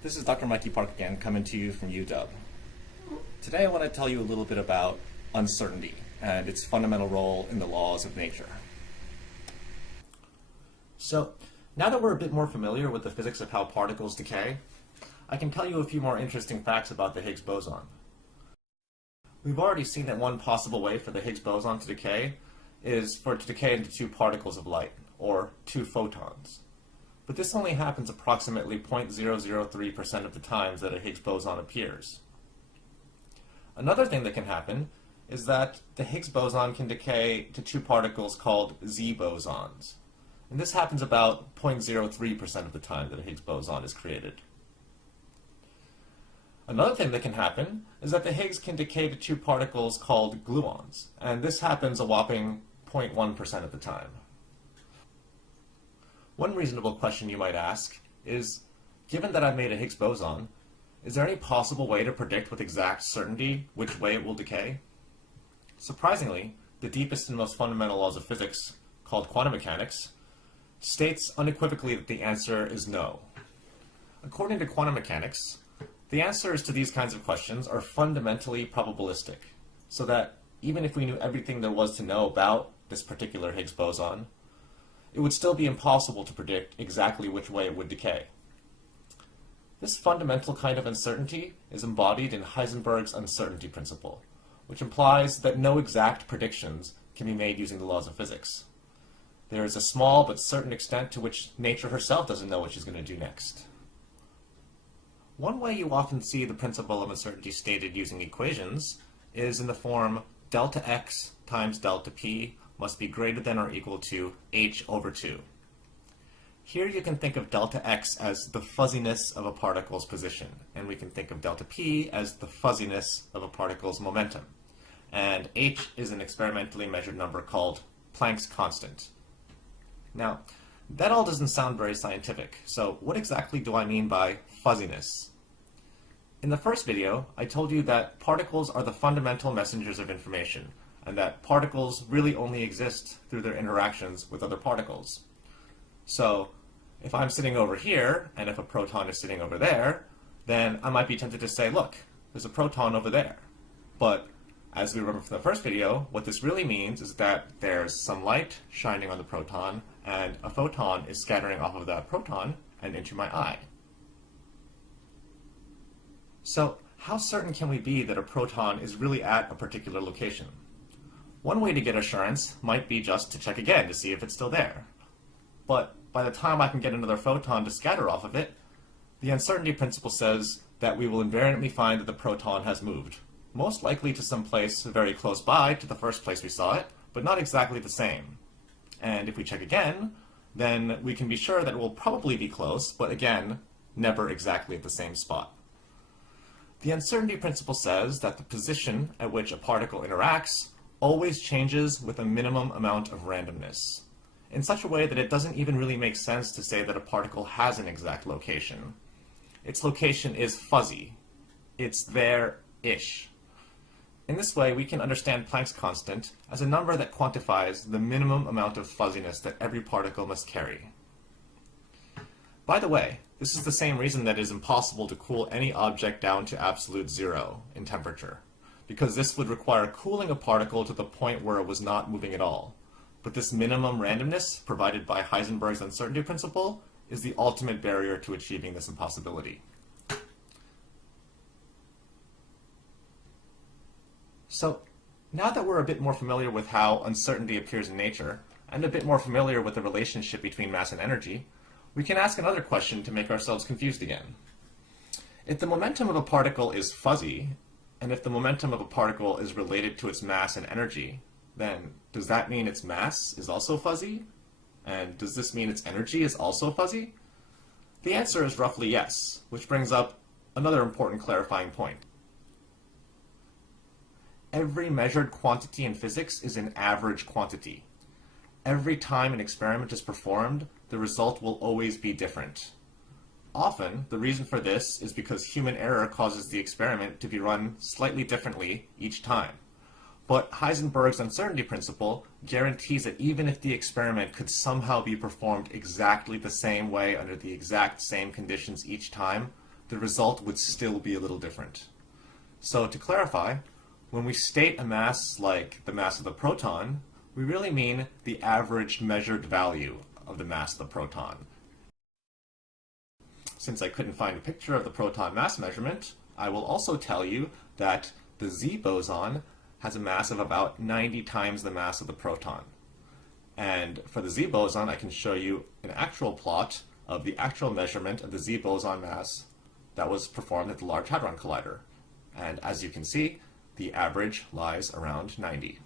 This is Dr. Mikey Park again, coming to you from UW. Today I want to tell you a little bit about uncertainty and its fundamental role in the laws of nature. So, now that we're a bit more familiar with the physics of how particles decay, I can tell you a few more interesting facts about the Higgs boson. We've already seen that one possible way for the Higgs boson to decay is for it to decay into two particles of light, or two photons. But this only happens approximately 0.003% of the times that a Higgs boson appears. Another thing that can happen is that the Higgs boson can decay to two particles called Z bosons. And this happens about 0.03% of the time that a Higgs boson is created. Another thing that can happen is that the Higgs can decay to two particles called gluons, and this happens a whopping 0.1% of the time. One reasonable question you might ask is, given that I've made a Higgs boson, is there any possible way to predict with exact certainty which way it will decay? Surprisingly, the deepest and most fundamental laws of physics, called quantum mechanics, states unequivocally that the answer is no. According to quantum mechanics, the answers to these kinds of questions are fundamentally probabilistic, so that even if we knew everything there was to know about this particular Higgs boson, it would still be impossible to predict exactly which way it would decay. This fundamental kind of uncertainty is embodied in Heisenberg's uncertainty principle, which implies that no exact predictions can be made using the laws of physics. There is a small but certain extent to which nature herself doesn't know what she's going to do next. One way you often see the principle of uncertainty stated using equations is in the form delta x times delta p must be greater than or equal to h over 2. Here you can think of delta x as the fuzziness of a particle's position, and we can think of delta p as the fuzziness of a particle's momentum. And h is an experimentally measured number called Planck's constant. Now, that all doesn't sound very scientific, so what exactly do I mean by fuzziness? In the first video, I told you that particles are the fundamental messengers of information, and that particles really only exist through their interactions with other particles. So, if I'm sitting over here, and if a proton is sitting over there, then I might be tempted to say, look, there's a proton over there. But, as we remember from the first video, what this really means is that there's some light shining on the proton, and a photon is scattering off of that proton and into my eye. So, how certain can we be that a proton is really at a particular location? One way to get assurance might be just to check again to see if it's still there. But by the time I can get another photon to scatter off of it, the uncertainty principle says that we will invariantly find that the proton has moved, most likely to some place very close by to the first place we saw it, but not exactly the same. And if we check again, then we can be sure that it will probably be close, but again, never exactly at the same spot. The uncertainty principle says that the position at which a particle interacts always changes with a minimum amount of randomness, in such a way that it doesn't even really make sense to say that a particle has an exact location. Its location is fuzzy. It's there-ish. In this way, we can understand Planck's constant as a number that quantifies the minimum amount of fuzziness that every particle must carry. By the way, this is the same reason that it is impossible to cool any object down to absolute zero in temperature, because this would require cooling a particle to the point where it was not moving at all. But this minimum randomness provided by Heisenberg's uncertainty principle is the ultimate barrier to achieving this impossibility. So, now that we're a bit more familiar with how uncertainty appears in nature, and a bit more familiar with the relationship between mass and energy, we can ask another question to make ourselves confused again. If the momentum of a particle is fuzzy, and if the momentum of a particle is related to its mass and energy, then does that mean its mass is also fuzzy? And does this mean its energy is also fuzzy? The answer is roughly yes, which brings up another important clarifying point. Every measured quantity in physics is an average quantity. Every time an experiment is performed, the result will always be different. Often, the reason for this is because human error causes the experiment to be run slightly differently each time. But Heisenberg's uncertainty principle guarantees that even if the experiment could somehow be performed exactly the same way under the exact same conditions each time, the result would still be a little different. So to clarify, when we state a mass like the mass of the proton, we really mean the average measured value of the mass of the proton. Since I couldn't find a picture of the proton mass measurement, I will also tell you that the Z boson has a mass of about 90 times the mass of the proton. And for the Z boson, I can show you an actual plot of the actual measurement of the Z boson mass that was performed at the Large Hadron Collider. And as you can see, the average lies around 90.